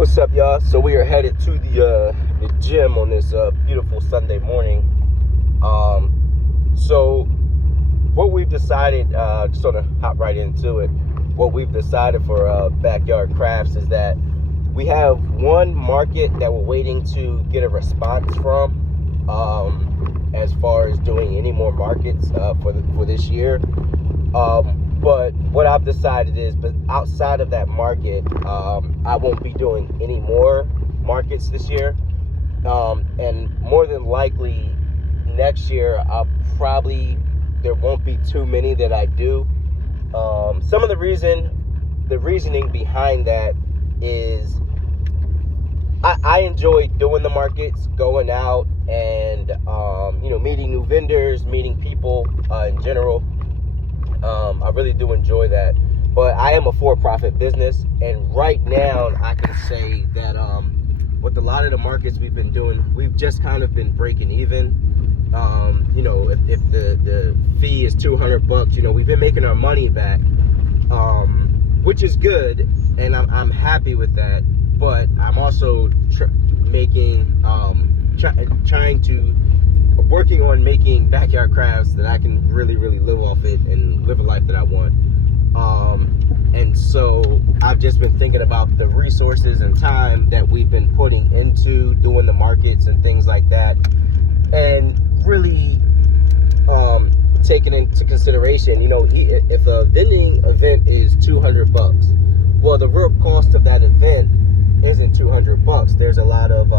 What's up, y'all? So we are headed to the gym on this beautiful Sunday morning. So what we've decided, just sort of hop right into it. What we've decided for Backyard Crafts is that we have one market that we're waiting to get a response from, as far as doing any more markets for this year. But what I've decided is, but outside of that market, I won't be doing any more markets this year. And more than likely next year, there won't be too many that I do. Some of the reasoning behind that is I enjoy doing the markets, going out and, meeting new vendors, meeting people in general. I really do enjoy that, but I am a for-profit business, and right now I can say that with a lot of the markets we've been doing, we've just kind of been breaking even. If the fee is $200, we've been making our money back, which is good, and I'm happy with that. But I'm also working on making Backyard Crafts that I can really, really live off it and live a life that I want. And so I've just been thinking about the resources and time that we've been putting into doing the markets and things like that, and really taking into consideration, if a vending event is $200, well, the real cost of that event isn't $200. There's a lot of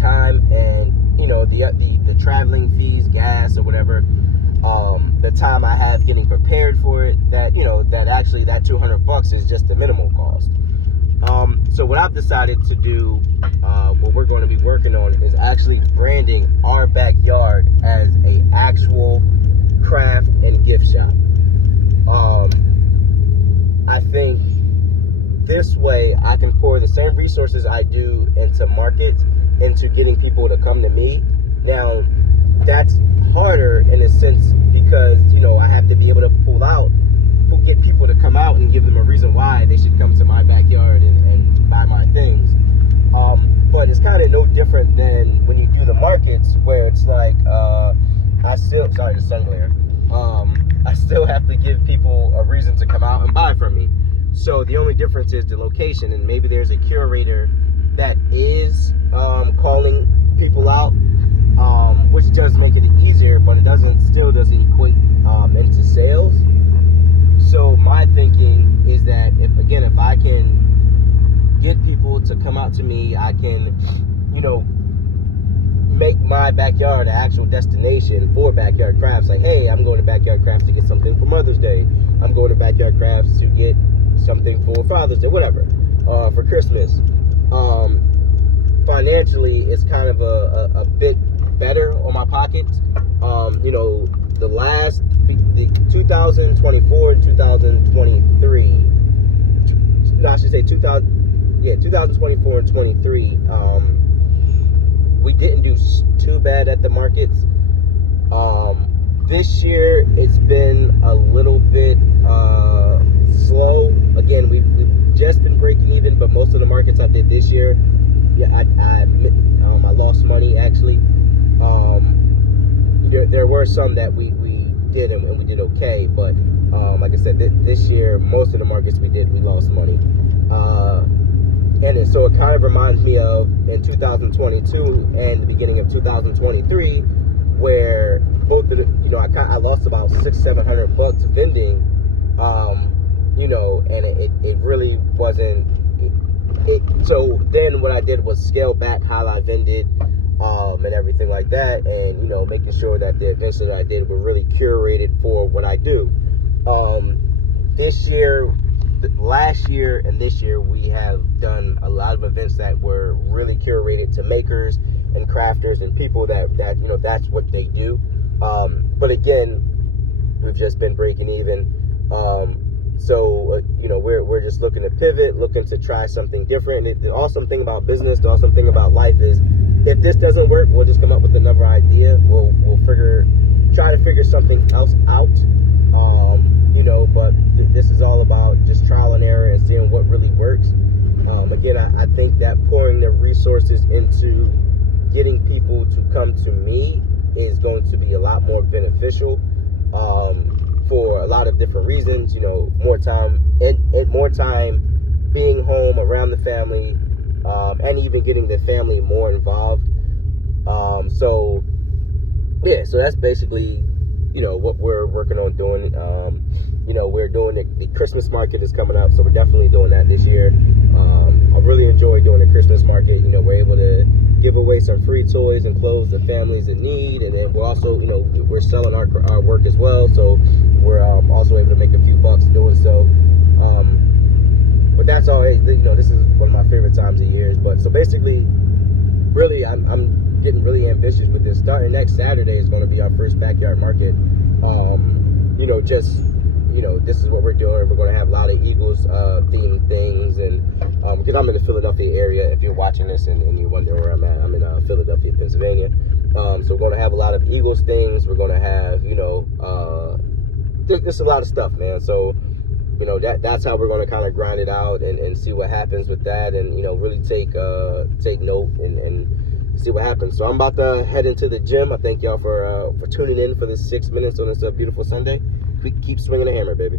time and the traveling fees, gas or whatever, the time I have getting prepared for it, that $200 is just the minimal cost. So what I've decided to do, what we're going to be working on, is actually branding our backyard as a actual craft and gift shop. I think this way I can pour the same resources I do into markets into getting people to come to me. Now, that's harder in a sense because, I have to be able to get people to come out and give them a reason why they should come to my backyard and buy my things. But it's kind of no different than when you do the markets, where it's like, I still have to give people a reason to come out and buy from me. So the only difference is the location, and maybe there's a curator that is calling people out, which does make it easier, but it still doesn't equate into sales. So my thinking is that if I can get people to come out to me, I can, make my backyard an actual destination for Backyard Crafts. Like, hey, I'm going to Backyard Crafts to get something for Mother's Day. I'm going to Backyard Crafts to get something for Father's Day, whatever, for Christmas. Financially, it's kind of a bit better on my pockets. The 2024 and 2023, I should say 2024 and 23, we didn't do too bad at the markets. This year, it's been a little bit slow. Again, we've just been breaking even, but most of the markets I did this year, I lost money, actually. There were some that we did and we did okay, but like I said, this year, most of the markets we did, we lost money. So it kind of reminds me of in 2022 and the beginning of 2023, where both of I lost about $600-700 vending, and it really wasn't. So then what I did was scale back how I vended, and everything like that, and making sure that the events that I did were really curated for what I do. Last year and this year, we have done a lot of events that were really curated to makers and crafters and people that that's what they do. But again, we've just been breaking even. So we're just looking to pivot, looking to try something different. And the awesome thing about business, the awesome thing about life is, if this doesn't work, we'll just come up with another idea. We'll try to figure something else out. But this is all about just trial and error and seeing what really works. Again, resources into getting people to come to me is going to be a lot more beneficial for a lot of different reasons. You know, more time and more time being home around the family, and even getting the family more involved. So that's basically, you know, what we're working on doing. You know, we're doing the Christmas market is coming up, so we're definitely doing that this year. I really enjoy doing the Christmas market. You know, we're able to give away some free toys and clothes to families in need, and then we're also, you know, we're selling our work as well, so we're also able to make a few bucks doing so. But that's always, you know, this is one of my favorite times of years. But so basically, really, I'm getting really ambitious with this. Starting next Saturday is going to be our first backyard market. You know, just, you know, this is what we're doing. We're going to have a lot of Eagles themed things, and because I'm in the Philadelphia area, if you're watching this and you're wondering where I'm at, I'm in Philadelphia, Pennsylvania. So we're going to have a lot of Eagles things. We're going to have, you know, there's a lot of stuff, man. So, you know, that's how we're going to kind of grind it out and see what happens with that, and, you know, really take note and see what happens. So I'm about to head into the gym. I thank y'all for tuning in for this 6 minutes on this beautiful Sunday. We keep swinging the hammer, baby.